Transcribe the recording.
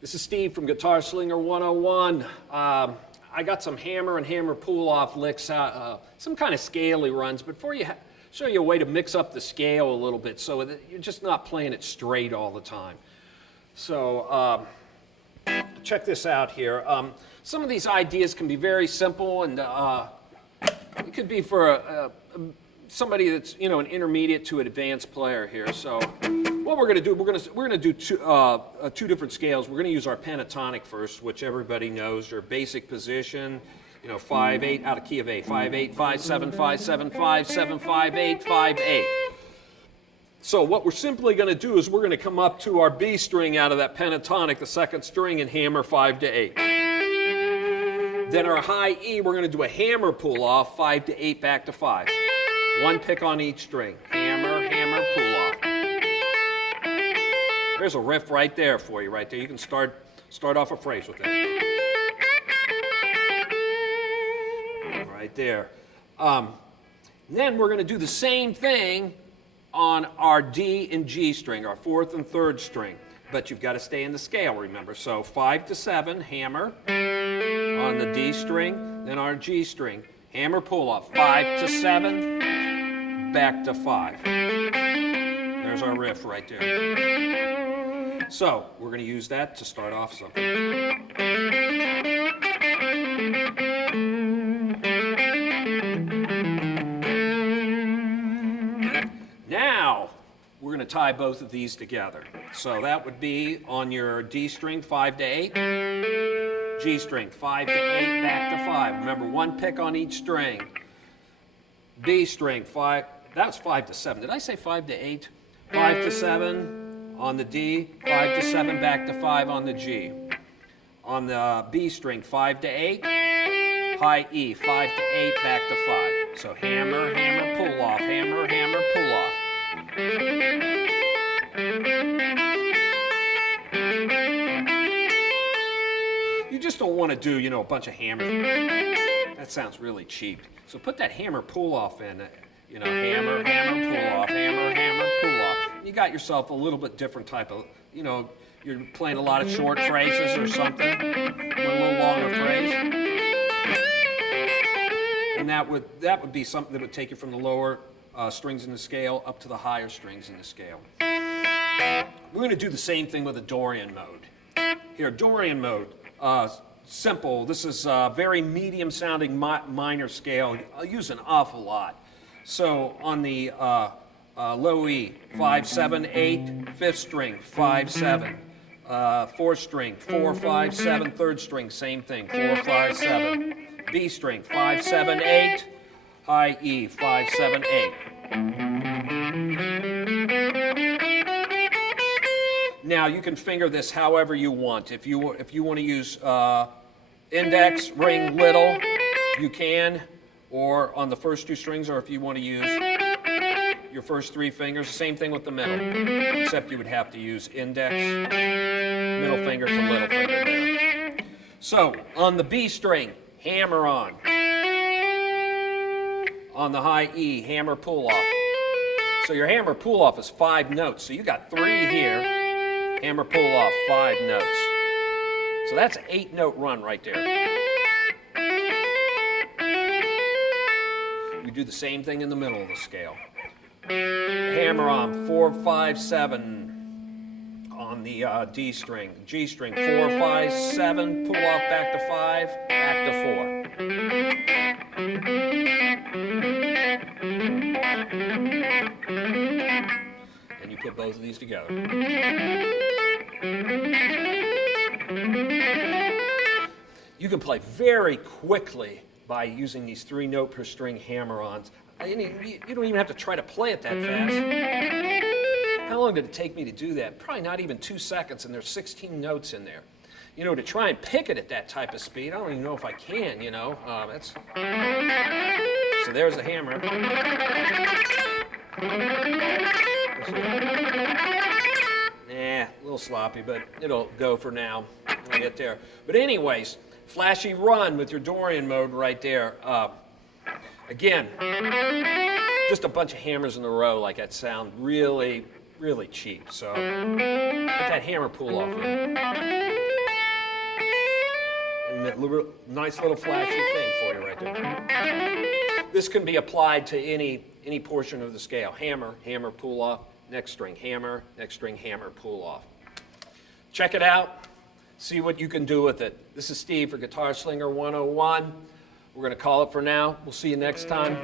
This is Steve from Guitar Slinger 101. I got some hammer and hammer pull-off licks, some kind of scaly runs, but before show you a way to mix up the scale a little bit so that you're just not playing it straight all the time. So check this out here. Some of these ideas can be very simple, and it could be for somebody that's an intermediate to an advanced player here. So what we're going to do, we're going to do two different scales. We're going to use our pentatonic first, which everybody knows, your basic position. 5/8 out of key of A, 5/8, 5/7, 5/7, 5/7, 5/8, 5/8. So what we're simply going to do is we're going to come up to our B string out of that pentatonic, the second string, and hammer 5 to 8. Then our high E, we're going to do a hammer pull off, 5 to 8 back to 5. One pick on each string. Hammer, hammer, pull off. There's a riff right there for you, right there. You can start off a phrase with that. Right there. Then we're going to do the same thing on our D and G string, our fourth and third string. But you've got to stay in the scale, remember. So 5 to 7, hammer on the D string, then our G string. Hammer pull off, 5 to 7, back to 5. There's our riff right there. So we're going to use that to start off something. Now we're going to tie both of these together. So that would be on your D string, 5 to 8. G string, 5 to 8, back to 5. Remember, one pick on each string. B string, 5. That's 5 to 7. Did I say 5 to 8? 5 to 7 on the D, 5 to 7, back to 5 on the G. On the B string, 5 to 8. High E, 5 to 8, back to 5. So hammer, hammer, pull off, hammer, hammer, pull off. You just don't want to do, a bunch of hammers. That sounds really cheap. So put that hammer pull off in, hammer, hammer, pull off, hammer, hammer, pull off. You got yourself a little bit different type of, you're playing a lot of short phrases or something, a little longer phrase. And that would be something that would take you from the lower strings in the scale up to the higher strings in the scale. We're going to do the same thing with a Dorian mode. Here, Dorian mode, simple. This is a very medium sounding minor scale. I'll use an awful lot. So on the low E, 5, 7, 8, fifth string, 5, 7. Fourth string, 4, 5, 7, third string, same thing, 4, 5, 7. B string, 5, 7, 8. High E, 5, 7, 8. Now you can finger this however you want. If you want to use index, ring, little, you can, or on the first two strings, or if you want to use your first three fingers, same thing with the middle, except you would have to use index, middle finger to little finger there. So on the B string, hammer on. On the high E, hammer pull off. So your hammer pull off is 5 notes. So you got 3 here, hammer pull off, 5 notes. So that's an 8-note run right there. We do the same thing in the middle of the scale. Hammer on, 4, 5, 7 on the D string. G string, 4, 5, 7, pull off back to 5, back to 4. And you put both of these together. You can play very quickly by using these 3-note per string hammer-ons. You don't even have to try to play it that fast. How long did it take me to do that? Probably not even 2 seconds, and there's 16 notes in there. To try and pick it at that type of speed, I don't even know if I can, So there's the hammer. A little sloppy, but it'll go for now when I get there. But anyways, flashy run with your Dorian mode right there. Again, just a bunch of hammers in a row like that sound really, really cheap. So put that hammer pull off in. nice little flashy thing for you right there. This can be applied to any portion of the scale. Hammer, hammer, pull off, next string, hammer, pull off. Check it out. See what you can do with it. This is Steve for Guitar Slinger 101. We're going to call it for now. We'll see you next time.